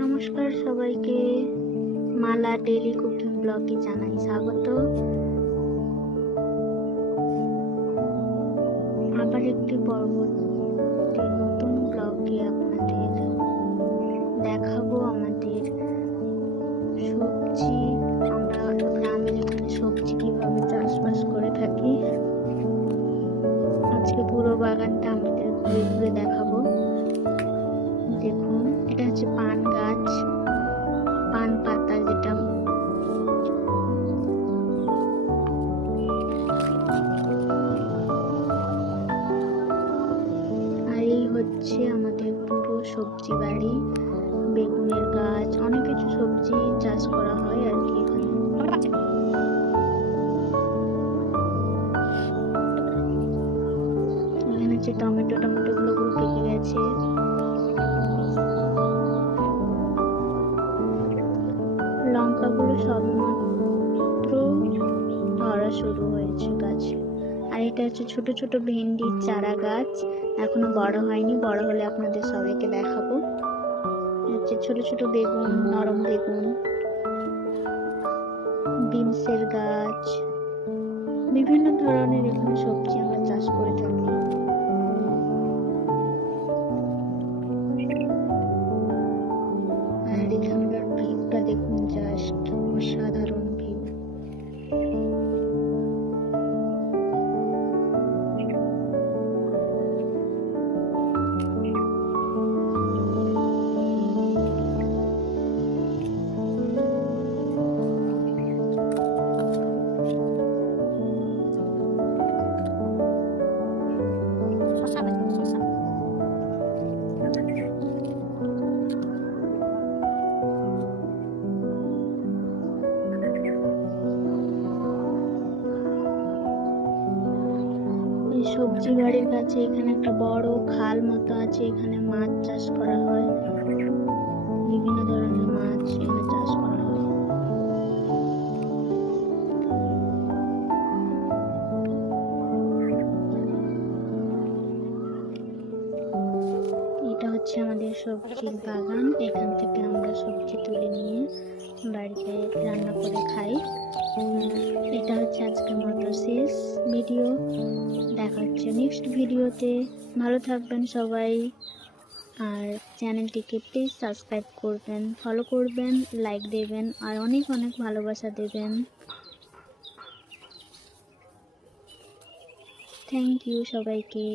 নমস্কার সবাইকে, মালা daily cooking ব্লগে জানাই স্বাগত। আবার একটি পরবর্তী নতুন ব্লগে আপনাদের দেখাবো আমাদের সবজি। আমরা গ্রামের এখানে সবজি কিভাবে চাষবাস করে থাকি। আজকে পুরো বাগানটা আমাদের ঘুরে ঘুরে দেখাবো। দেখুন, এটা হচ্ছে পান গাছ, পান পাতা যেটা। আর এই হচ্ছে আমাদের পুরো সবজি বাড়ি, বেগুনের গাছ, অনেক কিছু সবজি চাষ করা হয় আর কি এখানে। এখানে হচ্ছে টমেটো গুলো পেকে গেছে। লঙ্কাগুলো সবেমাত্র ধরা শুরু হয়েছে গাছে। আর এটা হচ্ছে ছোট ছোট ভেন্ডির চারা গাছ, এখনো বড় হয়নি, বড় হলে আপনাদের সবাইকে দেখাবো। হচ্ছে ছোট ছোট বেগুন, নরম বেগুন, বিনসের গাছ, বিভিন্ন ধরনের এখানে সবজি আমরা চাষ করে থাকি। আর এখানকার ভিউটা দেখুন, জাস্ট অসাধারণ ভিউ। এই সবজি বাড়ির কাছে এখানে একটা বড় খাল মতো আছে, এখানে মাছ চাষ করা হয়, বিভিন্ন ধরনের মাছ এখানে চাষ করা হয়। এটা হচ্ছে আমাদের সবজির বাগান, এখান থেকে আমরা সবজি তুলে নিয়ে বাড়িতে রান্না করে খাই। এটা হচ্ছে আজকের মতো শেষ ভিডিও, দেখা হচ্ছে নেক্সট ভিডিওতে। ভালো থাকবেন সবাই, আর চ্যানেলটিকে প্লিজ সাবস্ক্রাইব করবেন, ফলো করবেন, লাইক দেবেন, আর অনেক অনেক ভালোবাসা দেবেন। থ্যাংক ইউ সবাইকে।